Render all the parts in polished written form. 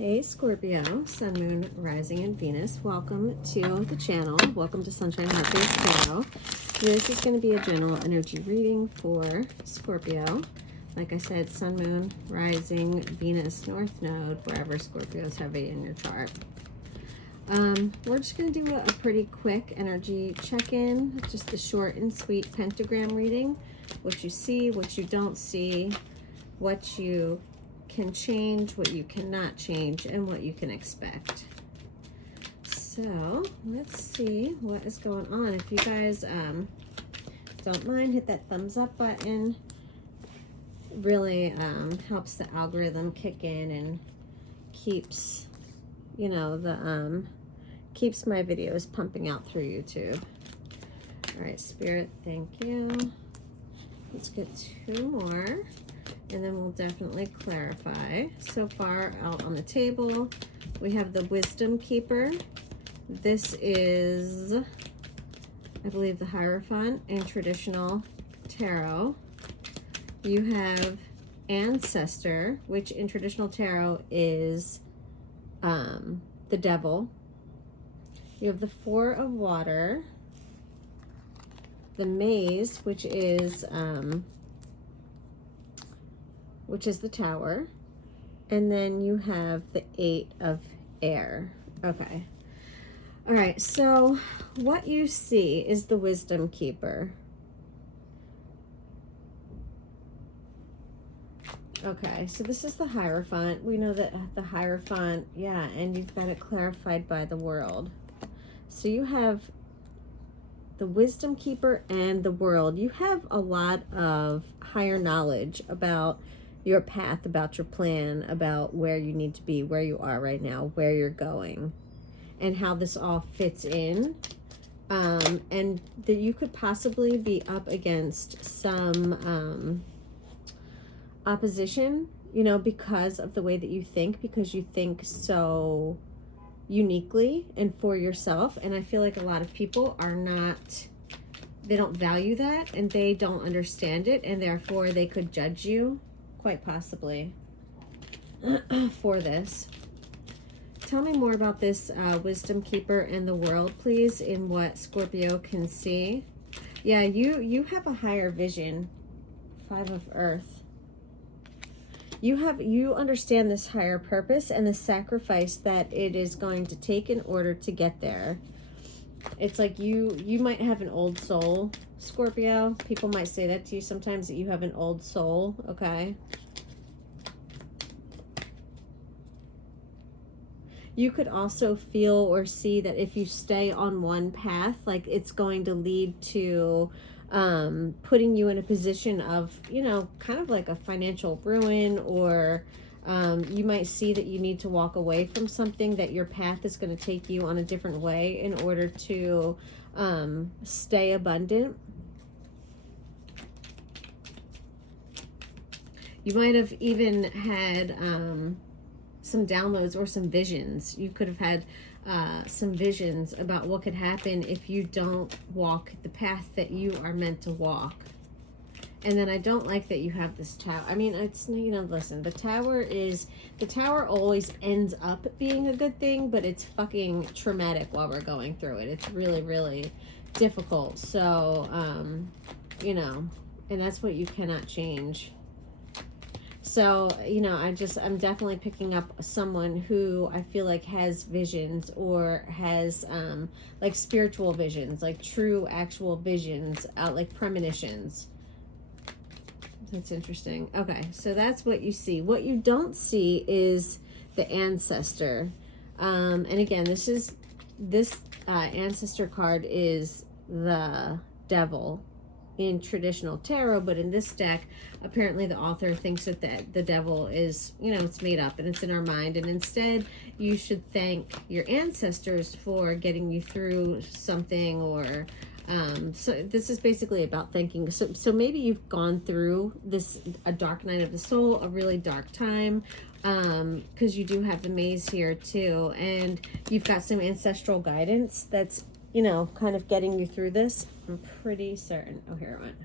Hey Scorpio, Sun, Moon, Rising, and Venus. Welcome to the channel. Welcome to Sunshine Heartbeat Tarot. This is going to be a general energy reading for Scorpio. Like I said, Sun, Moon, Rising, Venus, North Node, wherever Scorpio is heavy in your chart. We're just going to do a pretty quick energy check-in. Just a short and sweet pentagram reading. What you see, what you don't see, what you can change, what you cannot change, and what you can expect. So let's see what is going on. If you guys don't mind, hit that thumbs up button. It really helps the algorithm kick in and keeps, you know, keeps my videos pumping out through YouTube. All right, Spirit, thank you. Let's get two more, and then we'll definitely clarify. So far out on the table, we have the Wisdom Keeper. This is, I believe, the Hierophant in traditional tarot. You have Ancestor, which in traditional tarot is the devil. You have the Four of Water, the Maze, which is the Tower, and then you have the Eight of Air. Okay. All right, so what you see is the Wisdom Keeper. Okay, so this is the Hierophant. We know that the Hierophant, yeah, and you've got it clarified by the World. So you have the Wisdom Keeper and the World. You have a lot of higher knowledge about your path, about your plan, about where you need to be, where you are right now, where you're going, and how this all fits in. And that you could possibly be up against some opposition, you know, because of the way that you think, because you think so uniquely and for yourself. And I feel like a lot of people are not, they don't value that, and they don't understand it, and therefore they could judge you quite possibly for this. Tell me more about this Wisdom Keeper and the World, please, in what Scorpio can see. Yeah, you have a higher vision. Five of Earth. You understand this higher purpose and the sacrifice that it is going to take in order to get there. It's like you might have an old soul, Scorpio. People might say that to you sometimes, that you have an old soul, okay? You could also feel or see that if you stay on one path, like it's going to lead to putting you in a position of, you know, kind of like a financial ruin, or you might see that you need to walk away from something, that your path is going to take you on a different way in order to stay abundant. You might have even had some downloads or some visions. You could have had some visions about what could happen if you don't walk the path that you are meant to walk. And then I don't like that you have this tower. I mean, it's, you know, listen, the tower always ends up being a good thing, but it's fucking traumatic while we're going through it. It's really, really difficult. So, you know, and that's what you cannot change. So, you know, I'm definitely picking up someone who I feel like has visions, or has like spiritual visions, like true actual visions, like premonitions. That's interesting. Okay, so that's what you see. What you don't see is the Ancestor. And again, this Ancestor card is the Devil in traditional tarot, but in this deck, apparently the author thinks that the devil is, you know, it's made up and it's in our mind, and instead you should thank your ancestors for getting you through something, or so this is basically about thanking. So maybe you've gone through a dark night of the soul, a really dark time, because you do have the Maze here too, and you've got some ancestral guidance that's, you know, kind of getting you through this. I'm pretty certain. Oh, here it went.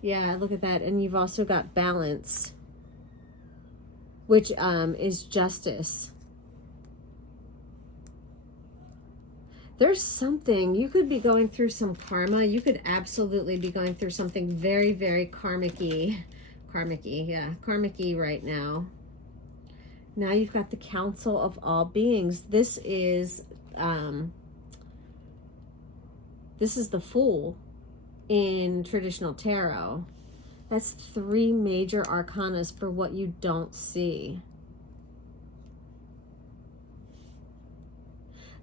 Yeah, look at that. And you've also got balance. which is justice. There's something, you could be going through some karma. You could absolutely be going through something very, very karmic-y. Karmic-y right now. Now you've got the Council of All Beings. This is the Fool in traditional tarot. That's 3 major arcanas for what you don't see.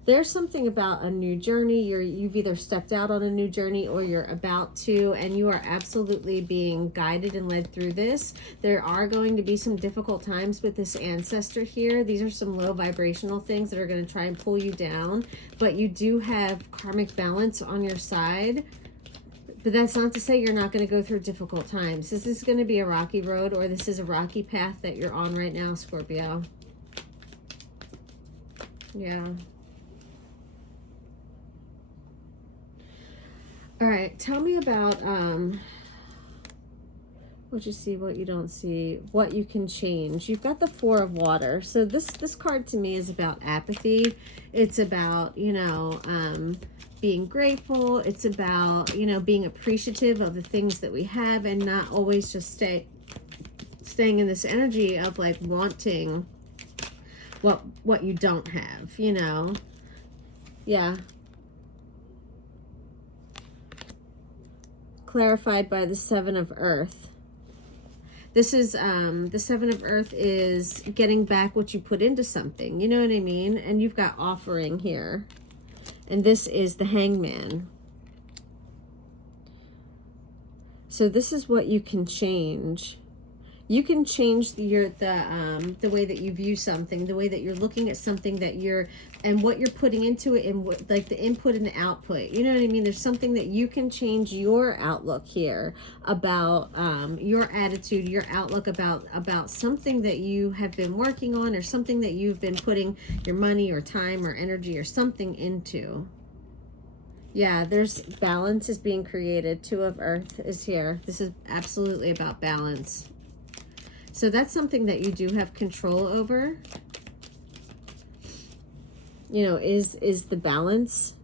There's something about a new journey. You've either stepped out on a new journey or you're about to, and you are absolutely being guided and led through this. There are going to be some difficult times with this ancestor here. These are some low vibrational things that are going to try and pull you down, but you do have karmic balance on your side. But that's not to say you're not going to go through difficult times. This is going to be a rocky road, or this is a rocky path that you're on right now, Scorpio. Yeah. All right, tell me about what you see, what you don't see, what you can change. You've got the 4 of Water. So this card to me is about apathy. It's about, you know, being grateful. It's about, you know, being appreciative of the things that we have and not always just staying in this energy of like wanting what you don't have, you know. Yeah. Clarified by the 7 of Earth. This is the 7 of Earth is getting back what you put into something, you know what I mean? And you've got offering here, and this is the Hangman. So this is what you can change. You can change the way that you view something, the way that you're looking at something, that you're, and what you're putting into it, and what, like the input and the output. You know what I mean? There's something that you can change your outlook here about your attitude, your outlook about something that you have been working on, or something that you've been putting your money or time or energy or something into. Yeah, there's balance is being created. 2 of Earth is here. This is absolutely about balance. So that's something that you do have control over. You know, is the balance,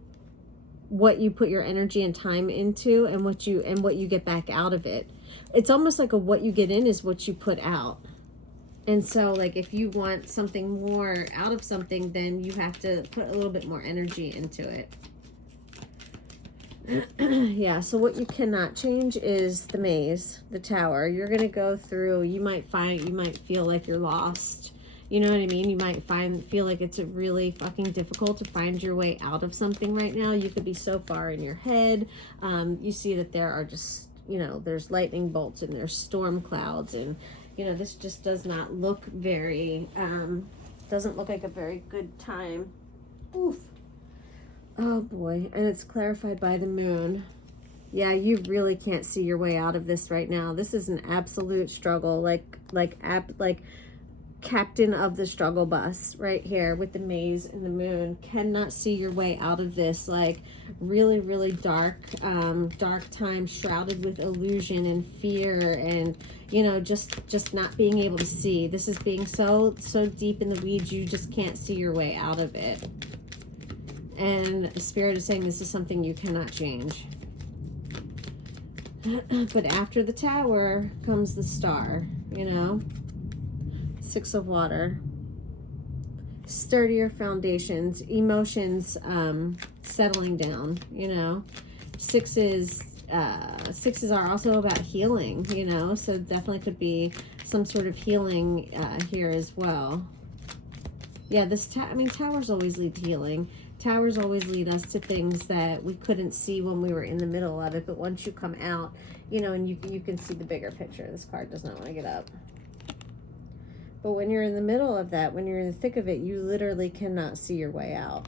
what you put your energy and time into, and what you get back out of it. It's almost like what you get in is what you put out. And so like if you want something more out of something, then you have to put a little bit more energy into it. Yeah, so what you cannot change is the maze, the tower. You're going to go through, you might feel like you're lost. You know what I mean? You might feel like it's really fucking difficult to find your way out of something right now. You could be so far in your head. You see that there are just, you know, there's lightning bolts and there's storm clouds, and, you know, this just does not look very, doesn't look like a very good time. Oof. Oh boy, and it's clarified by the Moon. Yeah, you really can't see your way out of this right now. This is an absolute struggle, like captain of the struggle bus right here with the maze and the Moon. Cannot see your way out of this, like really, really dark, dark time, shrouded with illusion and fear, and, you know, just not being able to see. This is being so deep in the weeds, you just can't see your way out of it. And Spirit is saying this is something you cannot change. But after the Tower comes the Star, you know. 6 of Water. Sturdier foundations, emotions settling down, you know. Sixes are also about healing, you know. So definitely could be some sort of healing here as well. Yeah, towers always lead to healing. Towers always lead us to things that we couldn't see when we were in the middle of it. But once you come out, you know, and you can see the bigger picture. This card does not want to get up. But when you're in the middle of that, when you're in the thick of it, you literally cannot see your way out.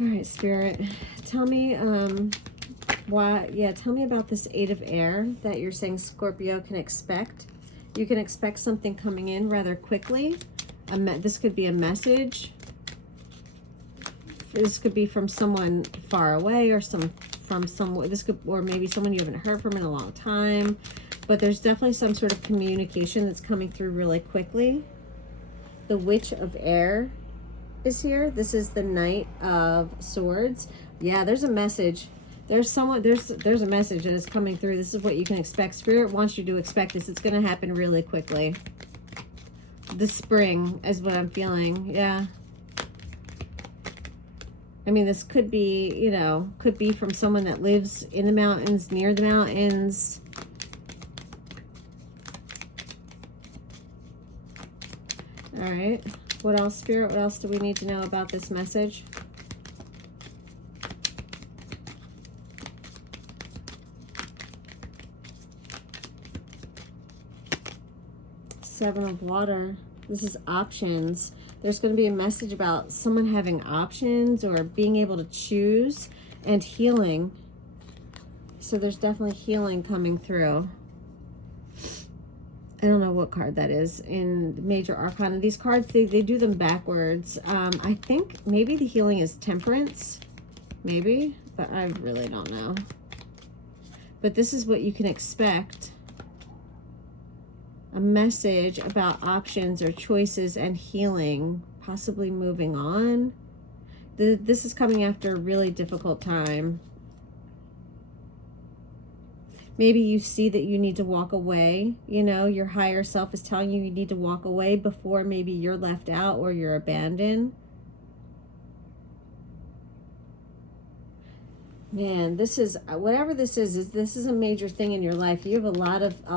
All right, Spirit, tell me tell me about this 8 of Air that you're saying Scorpio can expect. You can expect something coming in rather quickly. This could be a message. This could be from someone far away, or from someone. This could, or maybe someone you haven't heard from in a long time. But there's definitely some sort of communication that's coming through really quickly. The Witch of Air is here. This is the Knight of Swords. Yeah, there's a message. There's a message that is coming through. This is what you can expect. Spirit wants you to expect this. It's going to happen really quickly. The spring is what I'm feeling. Yeah. I mean, this could be, you know, could be from someone that lives in the mountains, near the mountains. All right. What else, Spirit? What else do we need to know about this message? Seven of Water. This is options. There's going to be a message about someone having options or being able to choose, and healing. So there's definitely healing coming through. I don't know what card that is in Major Arcana. These cards, they do them backwards. I think maybe the healing is Temperance. Maybe, but I really don't know. But this is what you can expect. A message about options or choices and healing, possibly moving on. This is coming after a really difficult time. Maybe you see that you need to walk away. You know, your higher self is telling you need to walk away before maybe you're left out or you're abandoned. Man, this is, whatever this is this is a major thing in your life. You have a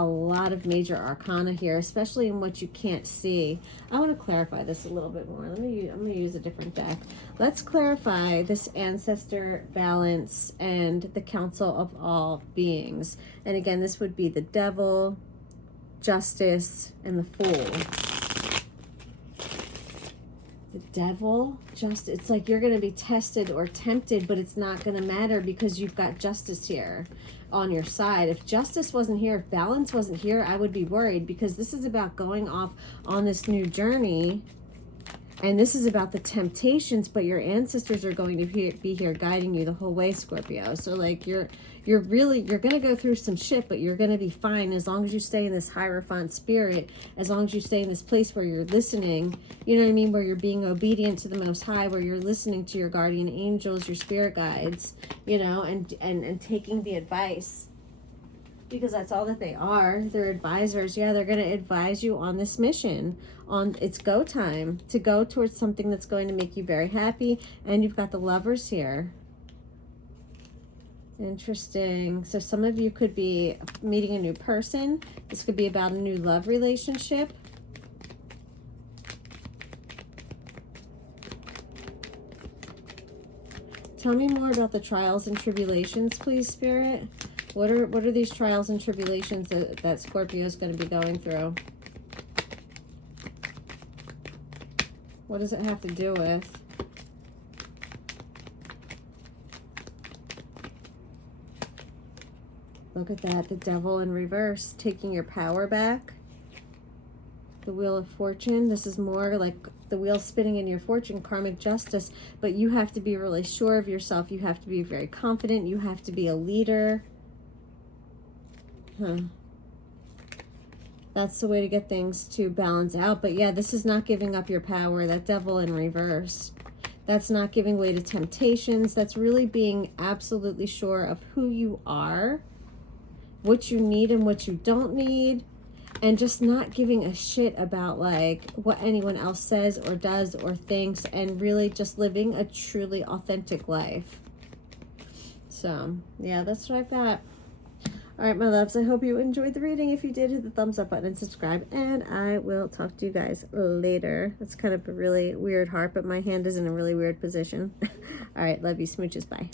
lot of major arcana here, especially in what you can't see. I want to clarify this a little bit more. I'm going to use a different deck. Let's clarify this ancestor balance and the council of all beings. And again, this would be the Devil, Justice, and the Fool. The Devil, it's like you're going to be tested or tempted, but it's not going to matter because you've got justice here on your side. If justice wasn't here, if balance wasn't here, I would be worried, because this is about going off on this new journey, and this is about the temptations, but your ancestors are going to be here guiding you the whole way, Scorpio. So like you're going to go through some shit, but you're going to be fine as long as you stay in this hierophant spirit, as long as you stay in this place where you're listening, you know what I mean, where you're being obedient to the Most High, where you're listening to your guardian angels, your spirit guides, you know, and taking the advice, because that's all that they are. They're advisors. Yeah, they're going to advise you on this mission. It's go time to go towards something that's going to make you very happy. And you've got the Lovers here. Interesting. So some of you could be meeting a new person. This could be about a new love relationship. Tell me more about the trials and tribulations, please, Spirit. What are these trials and tribulations that Scorpio is going to be going through? What does it have to do with? Look at that, the Devil in reverse, taking your power back. The Wheel of Fortune, this is more like the wheel spinning in your fortune, karmic justice, but you have to be really sure of yourself. You have to be very confident. You have to be a leader. That's the way to get things to balance out. But yeah, this is not giving up your power. That Devil in reverse, that's not giving way to temptations. That's really being absolutely sure of who you are, what you need and what you don't need, and just not giving a shit about like what anyone else says or does or thinks, and really just living a truly authentic life. So yeah, that's what I've got. All right, my loves, I hope you enjoyed the reading. If you did, hit the thumbs up button and subscribe, and I will talk to you guys later. That's kind of a really weird heart, but my hand is in a really weird position. All right, love you, smooches, bye.